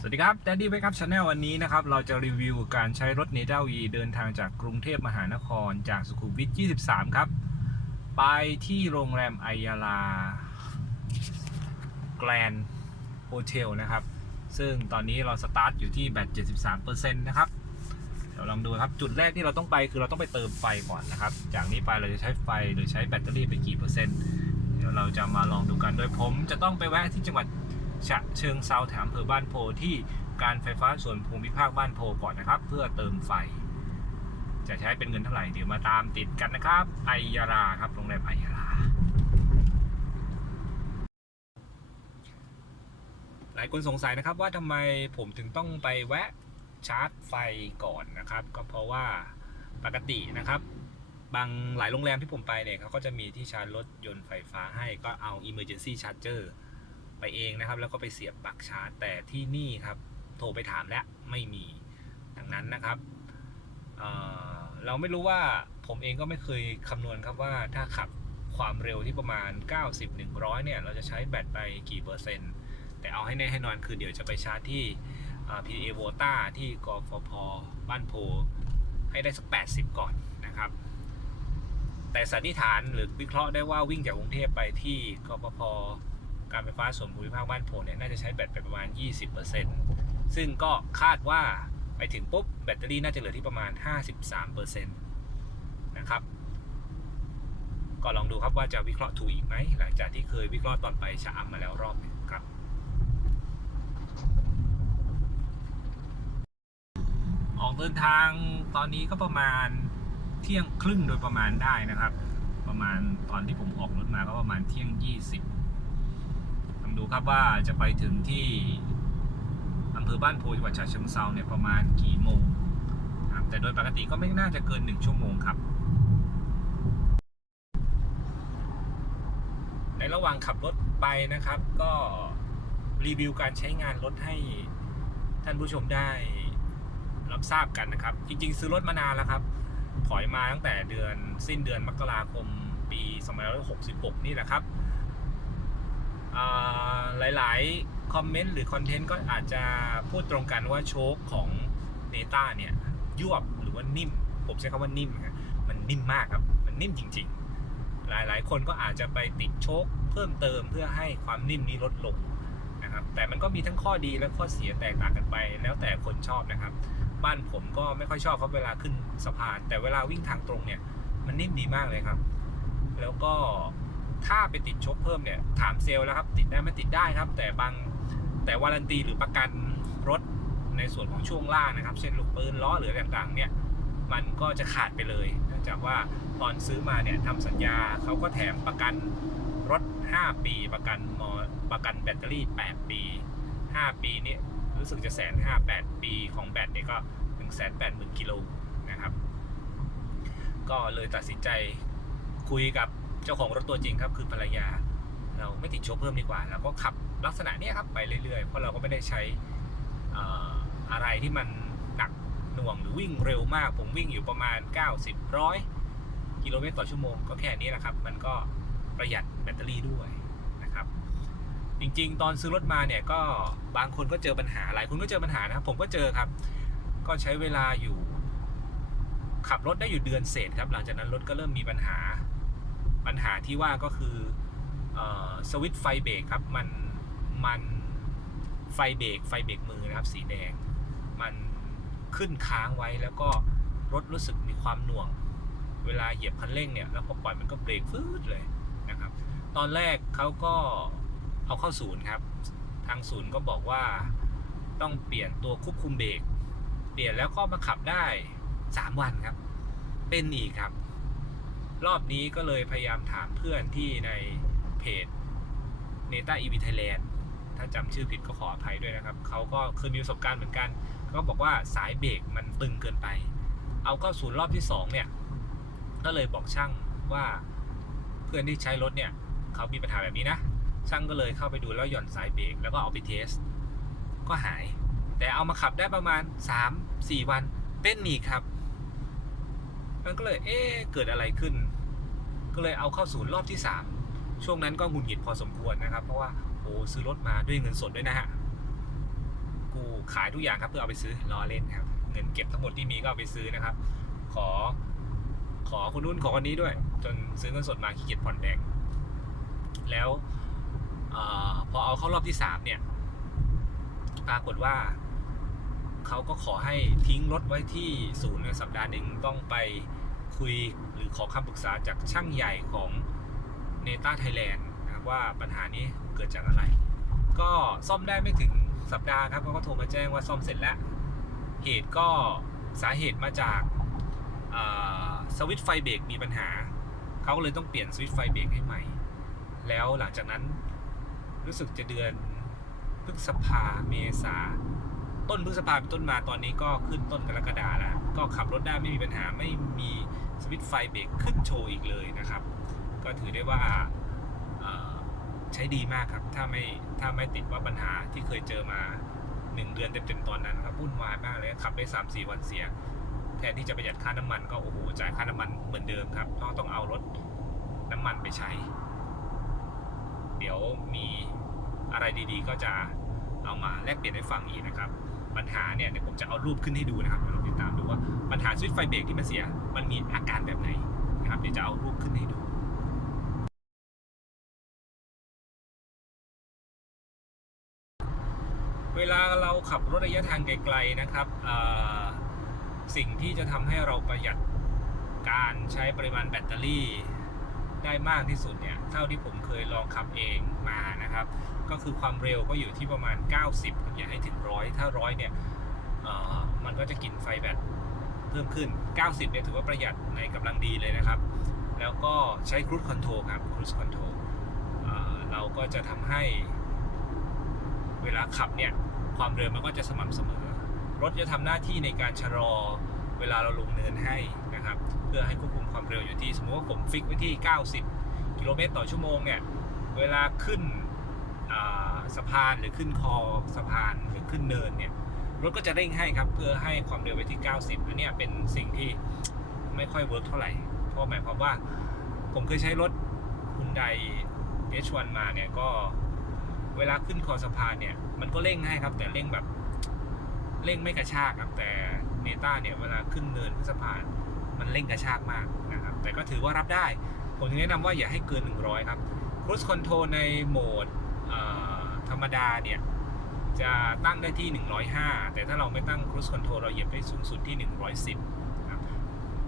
สวัสดีครับ Daddy Wake Up Channel วันนี้นะครับ เราจะรีวิวการใช้รถ n e d a V เดินทางจากกรุงเทพมหานครจากสุขุมวิท 23 ครับ ไปที่โรงแรมไอยาลาแกรนโฮเทลนะครับ ซึ่งตอนนี้เราสตาร์ทอยู่ที่แบต 73%นะครับเดี๋ยวลองดูครับ จุดแรกที่เราต้องไปคือเราต้องไปเติมไฟก่อนนะครับ จากนี้ไปเราจะใช้ไฟหรือใช้แบตเตอรี่ไปกี่เปอร์เซ็นต์เดี๋ยวเราจะมาลองดูกันโดยผมจะต้องไปแวะที่จังหวัด ฉะเชิงเซาแถมอำเภอบ้านโพที่การไฟฟ้าส่วนภูมิภาคบ้านโพก่อนนะครับ เพื่อเติมไฟ จะใช้เป็นเงินเท่าไหร่เดี๋ยวมาตามติดกันนะครับไอยาราครับโรงแรมไอยาราหลายคนสงสัยนะครับว่าทำไมผมถึงต้องไปแวะชาร์จไฟก่อนนะครับ ก็เพราะว่าปกตินะครับบางหลายโรงแรมที่ผมไปเนี่ยเขาก็จะมีที่ชาร์จรถยนต์ไฟฟ้าให้ก็เอา emergency charger ไปเองนะครับ แล้วก็ไปเสียบปลั๊กชาร์จ แต่ที่นี่ครับ โทรไปถามแล้วไม่มีดังนั้นนะครับเเราไม่รู้ว่าผมเองก็ไม่เคยคำนวณครับว่าถ้าขับความเร็วที่ประมาณ 90-100 เนี่ย เราจะใช้แบตไปกี่เปอร์เซ็นต์ แต่เอาให้แน่ให้นอนคือเดี๋ยวจะไปชาร์จที่เอ่อ PTA v o t a ที่กฟพบ้านโพ ให้ได้สัก 80 ก่อนนะครับ แต่สันนิษฐานหรือวิเคราะห์ได้ว่าวิ่งจากกรุงเทพไปที่กฟพ การไฟฟ้าส่วนภูมิภาคบ้านโพเนี่ยน่าจะใช้แบตไปประมาณ 20%ซึ่งก็คาดว่าไปถึงปุ๊บแบตเตอรี่น่าจะเหลือที่ประมาณ 53%นะครับก็ลองดูครับว่าจะวิเคราะห์ถูกอีกไหมหลังจากที่เคยวิเคราะห์ตอนไปชะอำมาแล้วรอบหนึงครับ ออกเดินทางตอนนี้ก็ประมาณเที่ยงครึ่งโดยประมาณได้นะครับ ประมาณตอนที่ผมออกรถมาก็ประมาณเที่ยง 20 ดูครับว่าจะไปถึงที่อำเภอบ้านโพจังหวัดฉะเชิงเซาเนี่ยประมาณกี่โมงครับแต่โดยปกติก็ไม่น่าจะเกิน1ชั่วโมงครับ ในระหว่างขับรถไปนะครับ ก็รีวิวการใช้งานรถให้ท่านผู้ชมได้รับทราบกันนะครับ จริงๆ ซื้อรถมานานแล้วครับ ถอยมาตั้งแต่เดือนสิ้นเดือนมกราคมปี2566 นี่แหละครับ หลาย ๆ คอมเมนต์หรือคอนเทนต์ก็อาจจะพูดตรงกันว่าโชคของเนต้าเนี่ยยวบหรือว่านิ่ม ผมใช้คำว่านิ่มครับมันนิ่มมากครับ มันนิ่มจริง ๆ หลาย ๆ คนก็อาจจะไปติดโชคเพิ่มเติมเพื่อให้ความนิ่มนี้ลดลงนะครับ แต่มันก็มีทั้งข้อดีและข้อเสียแตกต่างกันไป แล้วแต่คนชอบนะครับ บ้านผมก็ไม่ค่อยชอบเขาเวลาขึ้นสะพาน แต่เวลาวิ่งทางตรงเนี่ย มันนิ่มดีมากเลยครับ แล้วก็ ถ้าไปติดชกเพิ่มเนี่ยถามเซลล์แล้วครับ ติดได้ไม่ติดได้ครับ แต่บางแต่วารันตีหรือประกันรถในส่วนของช่วงล่างนะครับ เช่นลูกปืนล้อหรืออะไรต่างๆ เนี่ยมันก็จะขาดไปเลยเนื่องจากว่าตอนซื้อมาเนี่ยทำสัญญาเขาก็แถมประกันรถ 5 ปี ประกันมอประกันแบตเตอรี่ 8 ปี 5 ปีนี้รู้สึกจะแสนห้าแปดปีของแบตเนี่ยก็หนึ่งแสนแปดหมื่นกิโลนะครับ ก็เลยตัดสินใจคุยกับ เจ้าของรถตัวจริงครับคือภรรยา เราไม่ติดโชว์เพิ่มดีกว่าเราก็ขับลักษณะนี้ครับไปเรื่อยๆ เพราะเราก็ไม่ได้ใช้อออะไรที่มันหนักหน่วงหรือวิ่งเร็วมาก ผมวิ่งอยู่ประมาณ 90ร้อยกิโลเมตรต่อชั่วโมงก็แค่นี้แหละครับ มันก็ประหยัดแบตเตอรี่ด้วยนะครับ จริงๆ ตอนซื้อรถมาเนี่ยก็บางคนก็เจอปัญหาหลายคนก็เจอปัญหานะครับ ผมก็เจอครับ ก็ใช้เวลาอยู่ขับรถได้อยู่เดือนเศษครับ หลังจากนั้นรถก็เริ่มมีปัญหา ปัญหาที่ว่าก็คือสวิตช์ไฟเบรกครับมันมันไฟเบรกไฟเบรกมือนะครับ สีแดง มันขึ้นค้างไว้แล้วก็รถรู้สึกมีความหน่วง เวลาเหยียบคันเร่งเนี่ยแล้วพอปล่อยมันก็เบรกฟืดเลยนะครับ ตอนแรกเขาก็เอาเข้าศูนย์ครับ ทางศูนย์ก็บอกว่าต้องเปลี่ยนตัวควบคุมเบรกเปลี่ยนแล้วก็มาขับได้ 3 วันครับ เป็นอีกครับ รอบนี้ก็เลยพยายามถามเพื่อนที่ในเพจ n e t a EV Thailand ถ้าจำชื่อผิดก็ขออภัยด้วยนะครับ เขาก็เคยมีประสบการณ์เหมือนกันเขาบอกว่าสายเบรกมันตึงเกินไป เอาเข้าศูนย์รอบที่ 2 เนี่ย ก็เลยบอกช่างว่าเพื่อนที่ใช้รถเนี่ย เขามีปัญหาแบบนี้นะ ช่างก็เลยเข้าไปดูแล้วหย่อนสายเบรกแล้วก็เอาไปเทส ก็หาย แต่เอามาขับได้ประมาณ 3-4 วันเป็นอีครับ มันก็เลยเอ๊ะเกิดอะไรขึ้น ก็เลยเอาเข้าศูนย์รอบที่ 3 ช่วงนั้นก็หงุดหงิดพอสมควรนะครับ เพราะว่าโอ้ซื้อรถมาด้วยเงินสดด้วยนะฮะกูขายทุกอย่างครับเพื่อเอาไปซื้อล้อเล่นครับ เงินเก็บทั้งหมดที่มีก็เอาไปซื้อนะครับ ขอขอคนนู้นขอคนนี้ด้วย จนซื้อเงินสดมาขี้เกียจผ่อนแบงค์แล้วอพอเอาเข้ารอบที่สามเนี่ยปรากฏว่าเขาก็ขอให้ทิ้งรถไว้ที่ศูนย์ในสัปดาห์หนึ่งต้องไป คุยหรือขอคำปรึกษาจากช่างใหญ่ของเนต้าไทยแลนด์นะครับว่าปัญหานี้เกิดจากอะไร ก็ซ่อมได้ไม่ถึงสัปดาห์ครับเขาก็โทรมาแจ้งว่าซ่อมเสร็จแล้ว เหตุก็สาเหตุมาจากสวิตช์ไฟเบรกมีปัญหา เขาก็เลยต้องเปลี่ยนสวิตช์ไฟเบรกให้ใหม่ แล้วหลังจากนั้นรู้สึกจะเดือนพฤษภาเมษาต้นพฤษภาเป็นต้นมาตอนนี้ก็ขึ้นต้นกรกฎาแล้ว ก็ขับรถได้ไม่มีปัญหาไม่มี สวิตช์ไฟเบรกขึ้นโชว์อีกเลยนะครับ ก็ถือได้ว่าใช้ดีมากครับ ถ้าไม่ถ้าไม่ติดว่าปัญหาที่เคยเจอมา 1 เดือนเต็มๆตอนนั้นครับวุ่นวายมากเลยขับได้ 3 4 วันเสีย แทนที่จะประหยัดค่าน้ำมันก็โอ้โหจ่ายค่าน้ำมันเหมือนเดิมครับต้องต้องเอารถน้ำมันไปใช้ เดี๋ยวมีอะไรดีๆ ก็จะเอามาแลกเปลี่ยนให้ฟังอีกนะครับ ปัญหาเนี่ยเดี๋ยวผมจะเอารูปขึ้นให้ดูนะครับเดี๋ยวเราติดตามดูว่าปัญหาสวิตช์ไฟเบรกที่มันเสีย มันมีอาการแบบไหนนะครับเดี๋ยวจะเอารูปขึ้นให้ดูเวลาเราขับรถระยะทางไกลๆนะครับสิ่งที่จะทำให้เราประหยัดการใช้ปริมาณแบตเตอรี่ได้มากที่สุดเนี่ยเท่าที่ผมเคยลองขับเองมานะครับ ก็คือความเร็วก็อยู่ที่ประมาณ 90 อย่าให้ถึงร้อยถ้าร้อยเนี่ยมันก็จะกินไฟแบต เพิ่มขึ้น 90 เนี่ยถือว่าประหยัดในกำลังดีเลยนะครับ แล้วก็ใช้ครู i คอนโทรลครับครู i คอนโทรลเราก็จะทำให้ เวลาขับเนี่ย ความเร็วมันก็จะสม่ำเสมอ รถจะทำหน้าที่ในการชะลอเวลาเราลงเนินให้นะครับ เพื่อให้ควบคุมความเร็วอยู่ที่ สมมติว่าผมฟิกไว้ที่ 90 กิโลเมตรต่อชั่วโมงเนี่ย เวลาขึ้นสะพานหรือขึ้นคอสะพานหรือขึ้นเนินเนี่ย รถก็จะเร่งให้ครับเพื่อให้ความเร็วไปที่ 90อันนี้เป็นสิ่งที่ไม่ค่อยเวิร์กเท่าไหร่เพราะหมายความว่า ผมเคยใช้รถ Hyundai H1 มาเนี่ยก็เวลาขึ้นคอสะพานเนี่ย มันก็เร่งให้ครับ แต่เร่งแบบเร่งไม่กระชากครับ แต่เนต้าเนี่ยเวลาขึ้นเนินขึ้นสะพาน มันเร่งกระชากมากนะครับ แต่ก็ถือว่ารับได้ ผมถึงแนะนำว่าอย่าให้เกิน 100 ครับครู i คอนโทรในโหมดธรรมดาเนี่ย จะตั้งได้ที่ 105 แต่ถ้าเราไม่ตั้งครู i คอนโทรเราเหยียบได้สูงสุดที่ 110ครับ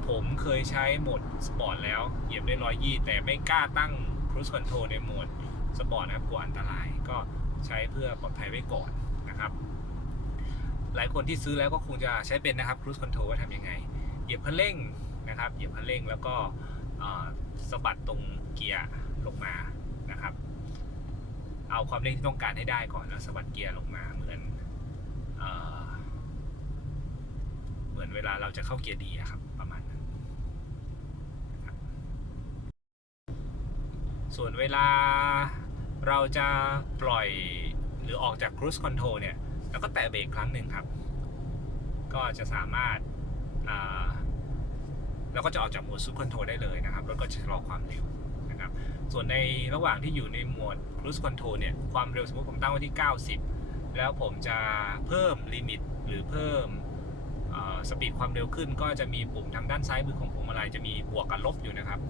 ผมเคยใช้โหมดสปอร์ตแล้วเหยียบได้ 120 แต่ไม่กล้าตั้งครู i คอนโทรในโหมดสปอร์ตนะครับกลัวอันตรายก็ใช้เพื่อปลอดภัยไว้ก่อนนะครับ หลายคนที่ซื้อแล้วก็คงจะใช้เป็นนะครับ cruise control ว่าทำยังไง เหยียบคันเร่งนะครับเหยียบคันเร่งแล้วก็สะบัดตรงเกียร์ลงมานะครับ เอาความเร่งที่ต้องการให้ได้ก่อนแล้วสะบัดเกียร์ลงมาเหมือนเอเหมือนเวลาเราจะเข้าเกียร์ดีครับ ประมาณนั้นส่วนเวลาเราจะปล่อยหรือออกจาก cruise control เนี่ยแล้วก็แตะเบรกครั้งหนึ่งครับ ก็จะสามารถเราก็จะออกจากโหมด cruise control ได้เลยนะครับรถก็จะชะลอความเร็ว ส่วนในระหว่างที่อยู่ในหมวด cruise control เนี่ย ความเร็วสมมติผมตั้งไว้ที่ 90 แล้วผมจะเพิ่มลิมิตหรือเพิ่มสปีดความเร็วขึ้น ก็จะมีปุ่มทางด้านซ้ายมือของพวงมาลัยจะมีบวกกับลบอยู่นะครับ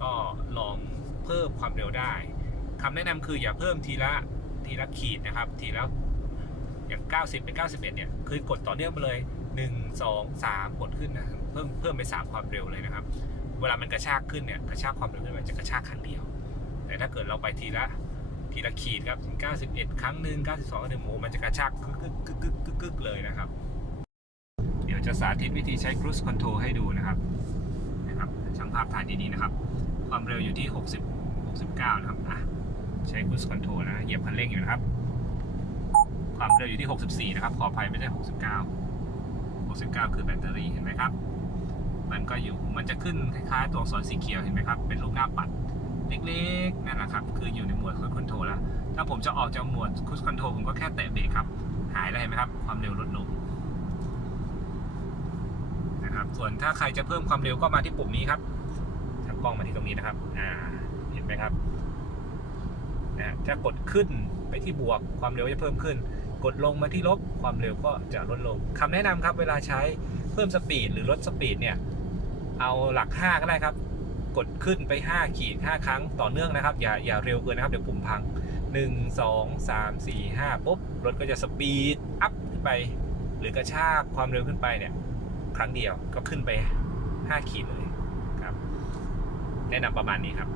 ก็ลองเพิ่มความเร็วได้คำแนะนำคืออย่าเพิ่มทีละทีละขีดนะครับ ทีละอย่าง 90 เป็น 91 เนี่ยคือกดต่อเนื่องไปเลย 1 2 3 กดขึ้นนะ เพิ่มเพิ่มไป 3 ความเร็วเลยนะครับ เวลามันกระชากขึ้นเนี่ยกระชากความเร็วขึ้นมันจะกระชากครั้งเดียว แต่ถ้าเกิดเราไปทีละทีละขีดครับถึง91 ครั้งหนึ่ง92หนึ่งโมมันจะกระชากกึกกึกกึกกึกกึกกึกเลยนะครับ เดี๋ยวจะสาธิตวิธีใช้ cruise control ให้ดูนะครับนะครับช่างภาพถ่ายดีๆนะครับ ความเร็วอยู่ที่ 60 69 นะครับอะใช้ cruise control นะเหยียบคันเร่งอยู่นะครับ ความเร็วอยู่ที่ 64 นะครับ ขออภัยไม่ใช่ 69 69 คือแบตเตอรี่เห็นไหมครับ มันก็อยู่มันจะขึ้นคล้ายๆตัวอักษรสีเขียวเห็นไหมครับ เป็นรูปหน้าปัดเล็กๆนั่นแหละครับ คืออยู่ในหมวด cruise control แล้ว ถ้าผมจะออกจากหมวด cruise control ผมก็แค่แตะเบรกครับ หายแล้วเห็นไหมครับ ความเร็วลดลงนะครับ ส่วนถ้าใครจะเพิ่มความเร็วก็มาที่ปุ่มนี้ครับจับกล้องมาที่ตรงนี้นะครับ อ่า เห็นไหมครับนะจะกดขึ้นไปที่บวกความเร็วจะเพิ่มขึ้น กดลงมาที่ลบความเร็วก็จะลดลงคำแนะนำครับเวลาใช้เพิ่มสปีดหรือลดสปีดเนี่ย เอาหลัก 5 ก็ได้ครับ กดขึ้นไป 5 ขีด 5 ครั้งต่อเนื่องนะครับ อย่าอย่าเร็วเกินนะครับ เดี๋ยวปุ่มพัง 1 2 3 4 5ปุ๊บ รถก็จะสปีดอัพขึ้นไป หรือกระชากความเร็วขึ้นไปเนี่ย ครั้งเดียวก็ขึ้นไป 5 ขีดเลยครับ แนะนำประมาณนี้ครับ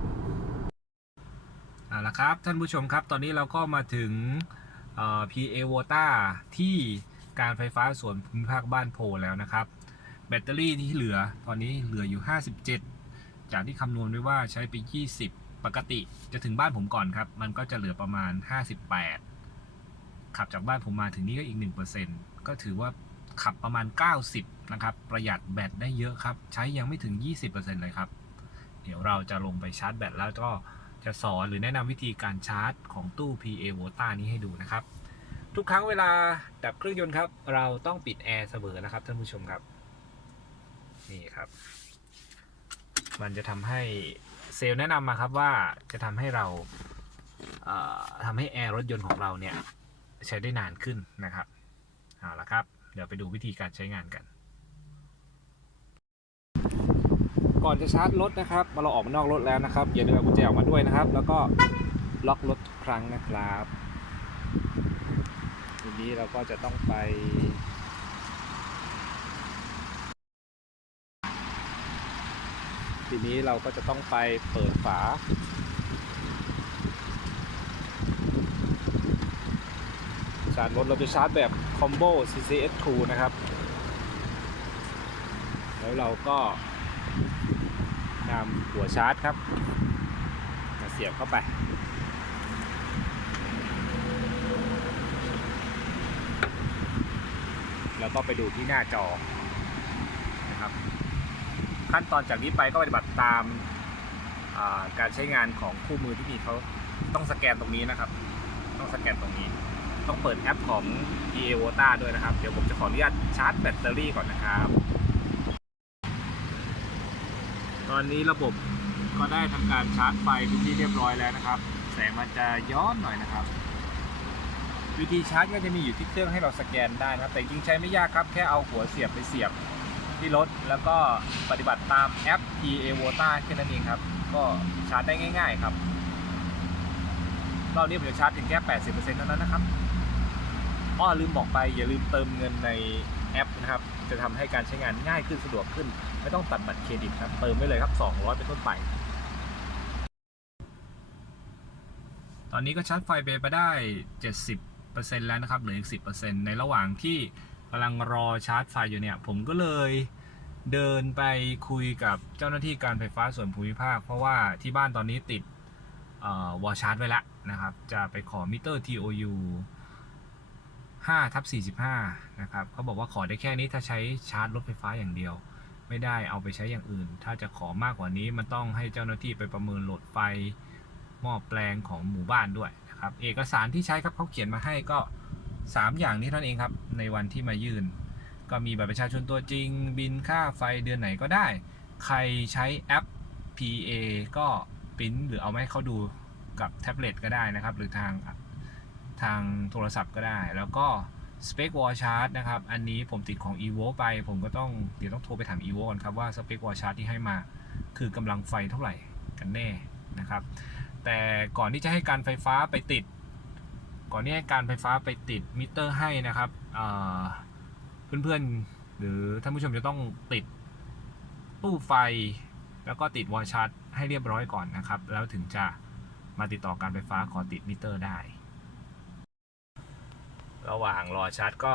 เอาละครับ ท่านผู้ชมครับ ตอนนี้เราก็มาถึงเอ่อ PA w o t a ที่การไฟฟ้าส่วนภูมิภาคบ้านโพแล้วนะครับ แบตเตอรี่ที่เหลือตอนนี้เหลืออยู่ 57 จากที่คำนวณไว้ว่าใช้ไป 20 ปกติจะถึงบ้านผมก่อนครับ มันก็จะเหลือประมาณ 58 ขับจากบ้านผมมาถึงนี่ก็อีก 1%ก็ถือว่าขับประมาณ 90 นะครับ ประหยัดแบตได้เยอะครับ ใช้ยังไม่ถึง 20%เลยครับ เดี๋ยวเราจะลงไปชาร์จแบตแล้วก็จะสอนหรือแนะนำวิธีการชาร์จของตู้ PA v o t a นี้ให้ดูนะครับ ทุกครั้งเวลาดับเครื่องยนต์ครับ เราต้องปิดแอร์เสมอนะครับท่านผู้ชมครับ นี่ครับ มันจะทำให้เซลล์แนะนำมาครับว่าจะทำให้เราทำให้แอร์รถยนต์ของเราเนี่ยใช้ได้นานขึ้นนะครับเอาละครับ เดี๋ยวไปดูวิธีการใช้งานกัน ก่อนจะชาร์จรถนะครับมาเราออกมานอกรถแล้วนะครับอย่าลืมเอากุญแจออกมาด้วยนะครับ แล้วก็ล็อกรถทุกครั้งนะครับทีนี้เราก็จะต้องไป ทีนี้เราก็จะต้องไปเปิดฝา ชาร์จรถเราจะชาร์จแบบคอมโบ CCS2 นะครับ แล้วเราก็นำหัวชาร์จครับมาเสียบเข้าไปแล้วก็ไปดูที่หน้าจอนะครับ ขั้นตอนจากนี้ไปก็ปฏิบัติตามาการใช้งานของคู่มือที่มีเขาต้องสแกนตรงนี้นะครับ ต้องสแกนตรงนี้ ต้องเปิดแอปของ EA v o t a ด้วยนะครับ เดี๋ยวผมจะขออนุญาตชาร์จแบตเตอรี่ก่อนนะครับ ตอนนี้ระบบก็ได้ทำการชาร์จไฟเป็นที่เรียบร้อยแล้วนะครับ แสงมันจะย้อนหน่อยนะครับ วิธีชาร์จก็จะมีอยู่ที่เครื่องให้เราสแกนได้นะครับ แต่จริงใช้ไม่ยากครับ แค่เอาหัวเสียบไปเสียบ ที่รถ แล้วก็ปฏิบัติตามแอป EA v o t a แค่นั้นเองครับ ก็ชาร์จได้ง่าย ๆ ครับรอบนี้ผมจะชาร์จถึงแค่ 80%เท่านั้นนะครับอ้อลืมบอกไปอย่าลืมเติมเงินในแอปนะครับ จะทำให้การใช้งานง่ายขึ้นสะดวกขึ้น ไม่ต้องตัดบัตรเครดิตครับ เติมไว้เลยครับ 200 เป็นต้นไป ตอนนี้ก็ชาร์จไฟเบไปได้ 70%แล้วนะครับ เหลืออีก 10%ในระหว่างที่ำลังรอชาร์จไฟอยู่เนี่ย ผมก็เลยเดินไปคุยกับเจ้าหน้าที่การไฟฟ้าส่วนภูมิภาค เพราะว่าที่บ้านตอนนี้ติดวอชาร์จไว้แล้วนะครับ จะไปขอมิเตอร์ TOU 5ทับ45 นะครับเขาบอกว่าขอได้แค่นี้ถ้าใช้ชาร์จรถไฟฟ้าอย่างเดียว ไม่ได้เอาไปใช้อย่างอื่น ถ้าจะขอมากกว่านี้มันต้องให้เจ้าหน้าที่ไปประเมินโหลดไฟหม้อแปลงของหมู่บ้านด้วยนะครับ เอกสารที่ใช้ครับเขาเขียนมาให้ก็ 3 อย่างนี้เท่านั้นเองครับ ในวันที่มายื่น ก็มีบัตรประชาชนตัวจริง บินค่าไฟเดือนไหนก็ได้ ใครใช้แอป PA ก็ปริ้นหรือเอามาให้เขาดูกับแท็บเล็ตก็ได้นะครับ หรือทางทางโทรศัพท์ก็ได้ แล้วก็ Spec Wall Chart นะครับ อันนี้ผมติดของ evo ไป ผมก็ต้องเดี๋ยวต้องโทรไปถาม evo ก่อนครับว่า Spec Wall Chart ที่ให้มาคือกำลังไฟเท่าไหร่กันแน่นะครับ แต่ก่อนที่จะให้การไฟฟ้าไปติด ก่อนที่การไฟฟ้าไปติดมิเตอร์ให้นะครับอ่าเพื่อนๆ หรือท่านผู้ชมจะต้องติดตู้ไฟ แล้วก็ติดวอชาร์ตให้เรียบร้อยก่อนนะครับ แล้วถึงจะมาติดต่อการไฟฟ้าขอติดมิเตอร์ได้ ระหว่างรอชาร์จก็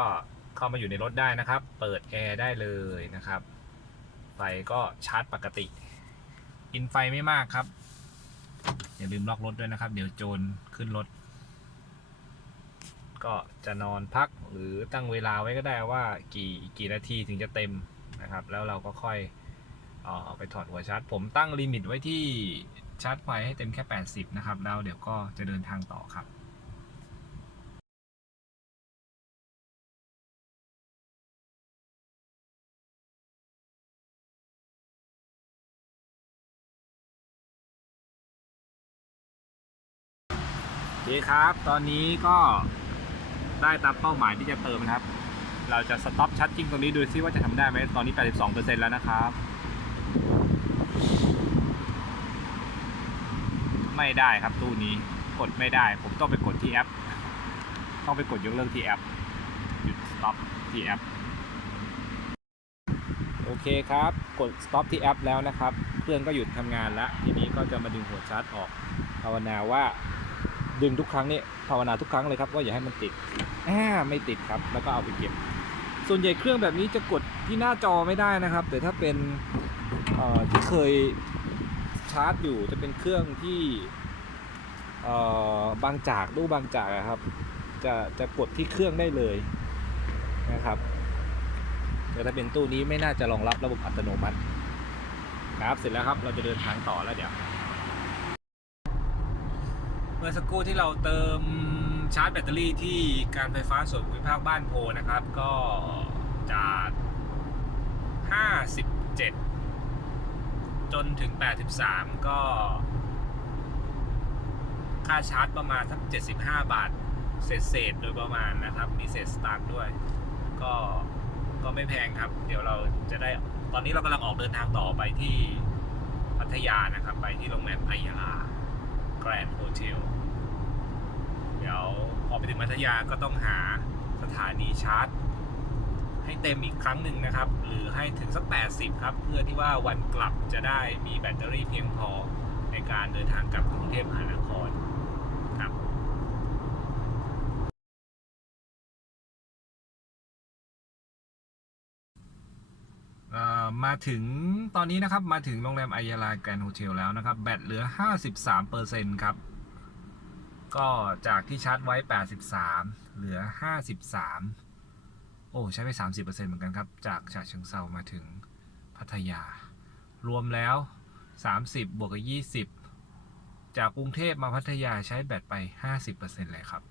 เข้ามาอยู่ในรถได้นะครับ เปิดแอร์ได้เลยนะครับ ไฟก็ชาร์จปกติ อินไฟไม่มากครับ อย่าลืมล็อกรถด้วยนะครับ เดี๋ยวโจรขึ้นรถ ก็จะนอนพักหรือตั้งเวลาไว้ก็ได้ว่ากี่กี่นาทีถึงจะเต็มนะครับ แล้วเราก็ค่อยออไปถอดหัวชาร์จ ผมตั้งลิมิตไว้ที่ชาร์จไฟให้เต็มแค่ 80 นะครับ แล้วเดี๋ยวก็จะเดินทางต่อครับโอเคครับ ตอนนี้ก็ ได้ตามเป้าหมายที่จะเติมนะครับ เราจะสต็อปชัดจริงตรงนี้ดูซิว่าจะทำได้ไหมตอนนี้ 82%แล้วนะครับ ไม่ได้ครับตู้นี้กดไม่ได้ ผมต้องไปกดที่แอป ต้องไปกดยกเลิกที่แอปหยุด stop ที่แอปโอเคครับ กด stop ที่แอปแล้วนะครับ เครื่องก็หยุดทำงานแล้ว ทีนี้ก็จะมาดึงหัวชาร์จออก ภาวนาว่า ดึงทุกครั้งนี่ภาวนาทุกครั้งเลยครับว่าอย่าให้มันติดอ่าไม่ติดครับแล้วก็เอาไปเก็บ ส่วนใหญ่เครื่องแบบนี้จะกดที่หน้าจอไม่ได้นะครับ แต่ถ้าเป็นที่เคยชาร์จอยู่จะเป็นเครื่องที่บางจากตู้บางจากอะครับจะจะกดที่เครื่องได้เลยนะครับแต่ถ้าเป็นตู้นี้ไม่น่าจะรองรับระบบอัตโนมัตินะครับเสร็จแล้วครับเราจะเดินทางต่อแล้วเดี๋ยว เมื่อสักครู่ที่เราเติมชาร์จแบตเตอรี่ที่การไฟฟ้าส่วนภูมิภาคบ้านโพนะครับ ก็จาก 57 จนถึง 83 ก็ ค่าชาร์จประมาณสัก 75 บาท เศษเศษโดยประมาณนะครับ มีเศษสตางค์ด้วย ก็ก็ไม่แพงครับ เดี๋ยวเราจะได้ตอนนี้เรากำลังออกเดินทางต่อไปที่พัทยานะครับ ไปที่โรงแรมไอยาลา แกรนด์โฮเทลเดี๋ยวพอไปถึงมัธยาก็ต้องหาสถานีชาร์จ ให้เต็มอีกครั้งหนึ่งนะครับ หรือให้ถึงสัก 80 ครับ เพื่อที่ว่าวันกลับจะได้มีแบตเตอรี่เพียงพอในการเดินทางกลับกรุงเทพมหานครครับ เอ่อ มาถึงตอนนี้นะครับมาถึงโรงแรมไอยาลาแกรนด์โฮเทลแล้วนะครับ แบตเหลือ 53%ครับ ก็จากที่ชาร์จไว้ 83 เหลือ 53 โอ้ใช้ไป 30%เหมือนกันครับ จากฉะเชิงเซามาถึงพัทยา รวมแล้ว 30 บวกกับ 20 จากกรุงเทพมาพัทยาใช้แบตไป 50%เลยครับ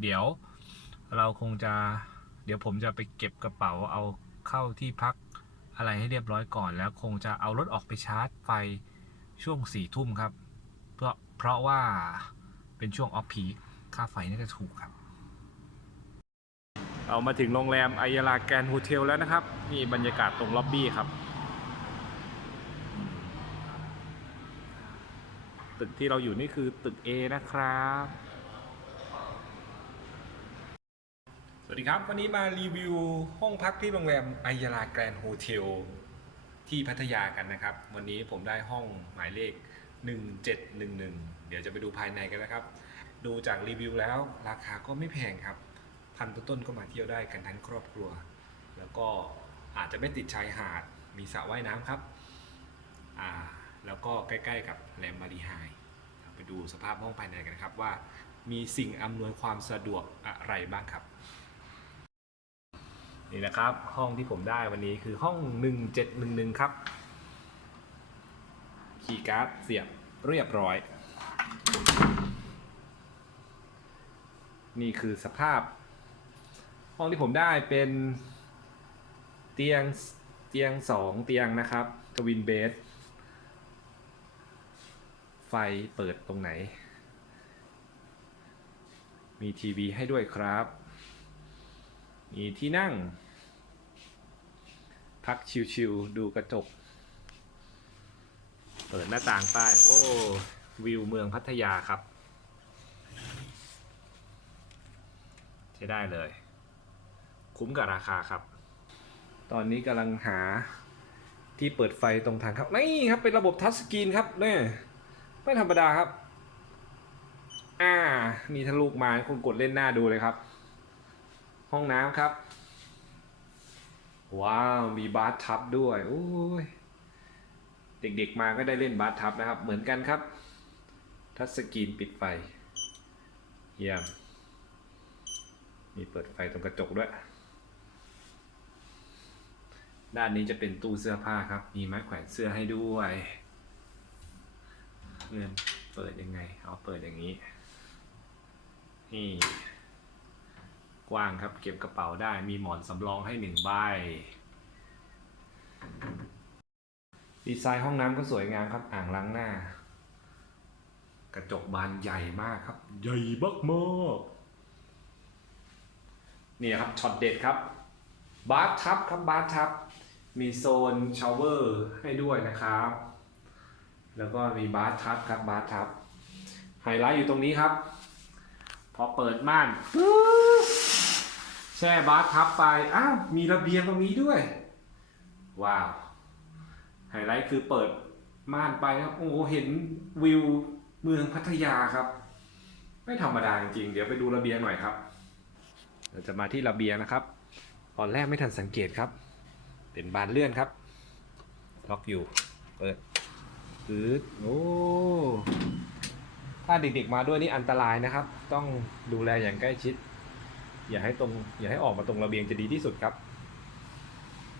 เดี๋ยวเราคงจะเดี๋ยวผมจะไปเก็บกระเป๋าเอา เข้าที่พักอะไรให้เรียบร้อยก่อน แล้วคงจะเอารถออกไปชาร์จไฟช่วงสี่ทุ่มครับ เพราะเพราะว่าเป็นช่วงออฟพีค่าไฟน่าจะถูกครับเรามาถึงโรงแรมไอยาลาแกนโฮเทลแล้วนะครับ นี่บรรยากาศตรงล็อบบี้ครับ ตึกที่เราอยู่นี่คือตึก A นะครับ สวัสดีครับ วันนี้มารีวิวห้องพักที่โรงแรมไอยาลาแกรนด์โฮเทลที่พัทยากันนะครับ วันนี้ผมได้ห้องหมายเลข 1711 เดี๋ยวจะไปดูภายในกันนะครับ ดูจากรีวิวแล้วราคาก็ไม่แพงครับ พันต้นๆก็มาเที่ยวได้กันทั้งครอบครัว แล้วก็อาจจะไม่ติดชายหาดมีสระว่ายน้ำครับอ่าแล้วก็ใกล้ๆกับแรมมารีไฮไปดูสภาพห้องภายในกันนะครับว่ามีสิ่งอำนวยความสะดวกอะไรบ้างครับ นี่นะครับ ห้องที่ผมได้วันนี้คือห้อง 1711 ครับคีย์การ์ดเสียบเรียบร้อย นี่คือสภาพ ห้องที่ผมได้เป็นเตียงเตียงสองเตียงนะครับทวินเบดไฟเปิดตรงไหน มีทีวีให้ด้วยครับ มีที่นั่ง พักชิวๆดูกระจก เปิดหน้าต่างไป โอ้ วิวเมืองพัทยาครับ ใช้ได้เลย คุ้มกับราคาครับ ตอนนี้กำลังหาที่เปิดไฟตรงทางครับ นี่ครับ เป็นระบบทัชสกรีนครับเนี่ยไม่ธรรมดาครับ อ่านี่ถ้าลูกมาคงกดเล่นหน้าดูเลยครับ ห้องน้ำครับ ว้าว มีบาร์ทับด้วยโอ้ยเด็กๆมาก็ได้เล่นบาร์ทับนะครับ เหมือนกันครับ ทัชสกรีนปิดไฟ เยี่ยม มีเปิดไฟตรงกระจกด้วย ด้านนี้จะเป็นตู้เสื้อผ้าครับ มีไม้แขวนเสื้อให้ด้วยเงินเปิดยังไง เอาเปิดอย่างนี้ นี่ ว้างครับ เก็บกระเป๋าได้มีหมอนสำรองให้หนึ่งใบดีไซน์ห้องน้ำก็สวยงามครับอ่างล้างหน้า กระจกบานใหญ่มากครับ ใหญ่มากมากนี่ครับช็อตเด็ดครับบาร์ทับครับบาร์ทับ มีโซนชาวเวอร์ให้ด้วยนะครับ แล้วก็มีบาร์ทับครับบาร์ทับไฮไลท์อยู่ตรงนี้ครับ พอเปิดม่านปึ๊บ แช่บาร์ทับไป อ้าว มีระเบียงตรงนี้ด้วย ว้าว ไฮไลท์คือเปิดม่านไปครับ โอ้โหเห็นวิวเมืองพัทยาครับ ไม่ธรรมดาจริง เดี๋ยวไปดูระเบียงหน่อยครับ เราจะมาที่ระเบียงนะครับ ตอนแรกไม่ทันสังเกตครับ เป็นบานเลื่อนครับ ล็อกอยู่ เปิดปืดโอ้ถ้าเด็กๆมาด้วยนี่อันตรายนะครับ ต้องดูแลอย่างใกล้ชิด อย่าให้ตรงอย่าให้ออกมาตรงระเบียงจะดีที่สุดครับ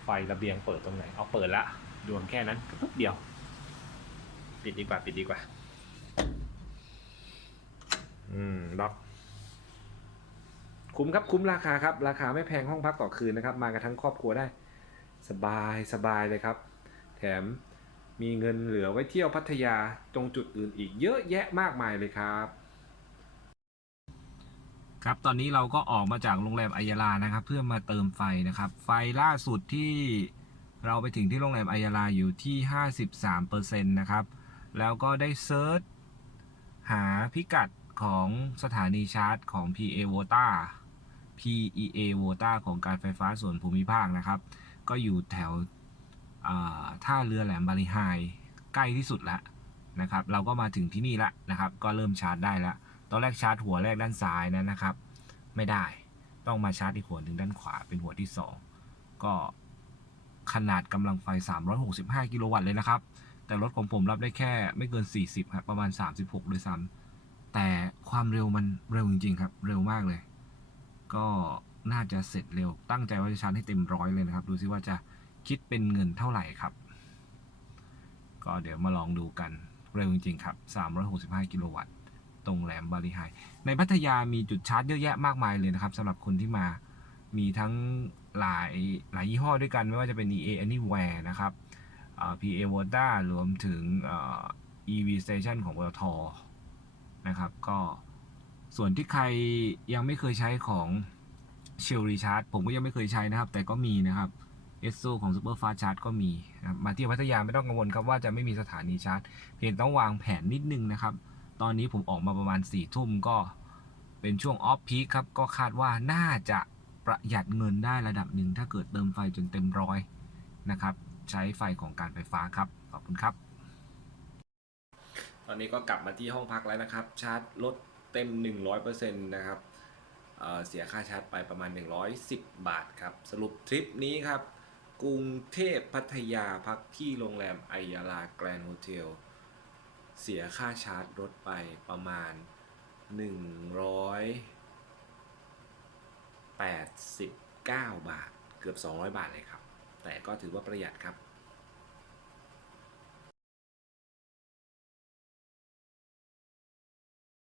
ไฟระเบียงเปิดตรงไหน เอาเปิดละดวงแค่นั้นปุ๊บเดียว ปิดดีกว่า ปิดดีกว่า อืมล็อกคุ้มครับคุ้มราคาครับ ราคาไม่แพงห้องพักต่อคืนนะครับ มากันทั้งครอบครัวได้ สบายสบายเลยครับ แถมมีเงินเหลือไว้เที่ยวพัทยาตรงจุดอื่นอีกเยอะแยะมากมายเลยครับ ครับตอนนี้เราก็ออกมาจากโรงแรมอัยาลานะครับ เพื่อมาเติมไฟนะครับ ไฟล่าสุดที่เราไปถึงที่โรงแรมอัยาลาอยู่ที่ 53%นะครับ แล้วก็ได้เซิร์ชหาพิกัดของสถานีชาร์จของ PA v o t a PEA v o t a ของการไฟฟ้าส่วนภูมิภาคนะครับ ก็อยู่แถวท่าเรือแหลมบาลีไฮใกล้ที่สุดแล้วนะครับ เราก็มาถึงที่นี่แล้วนะครับ ก็เริ่มชาร์จได้แล้ว ตอนแรกชาร์จหัวแรกด้านซ้ายนั้นนะครับ ไม่ได้ต้องมาชาร์จอีกหัวหนึ่งด้านขวาเป็นหัวที่ 2 ก็ขนาดกำลังไฟ 365 กิโลวัตต์เลยนะครับ แต่รถของผมรับได้แค่ไม่เกิน 40ครับประมาณ 36ด้วยซ้ำแต่ความเร็วมันเร็วจริงๆครับ เร็วมากเลย ก็น่าจะเสร็จเร็ว ตั้งใจว่าจะชาร์จให้เต็มร้อยเลยนะครับ ดูซิว่าจะคิดเป็นเงินเท่าไหร่ครับ ก็เดี๋ยวมาลองดูกันเร็วจริงๆครับ 365 กิโลวัตต์ ตรงแหลมบาลีไฮในพัทยามีจุดชาร์จเยอะแยะมากมายเลยนะครับสำหรับคนที่มามีทั้งหลายหลายยี่ห้อด้วยกันไม่ว่าจะเป็น EA Anywhere นะครับอ่า PA v o d a รวมถึงอ่า EV Station ของ w l t นะครับ ก็ส่วนที่ใครยังไม่เคยใช้ของเชลรีชาร์จผมก็ยังไม่เคยใช้นะครับ แต่ก็มีนะครับเอสโซของ Super Fast Charge ก็มีมาที่พัทยาไม่ต้องกังวลครับว่าจะไม่มีสถานีชาร์จ เพียงต้องวางแผนนิดนึงนะครับ ตอนนี้ผมออกมาประมาณ4ี่ทุ่มก็เป็นช่วงออฟพีคครับ ก็คาดว่าน่าจะประหยัดเงินได้ระดับหนึ่งถ้าเกิดเติมไฟจนเต็มร้อยนะครับ ใช้ไฟของการไฟฟ้าครับ ขอบคุณครับ ตอนนี้ก็กลับมาที่ห้องพักแล้วนะครับ ชาร์จลดเต็ม 100%นะครับเเสียค่าชาร์จไปประมาณ 110 บาทครับ สรุปทริปนี้ครับ กรุงเทพพัทยาพักที่โรงแรมไอยาลาแกรนด์โฮเทล เสียค่าชาร์จรถไปประมาณ 189 บาท เกือบ 200 บาทเลยครับ แต่ก็ถือว่าประหยัดครับ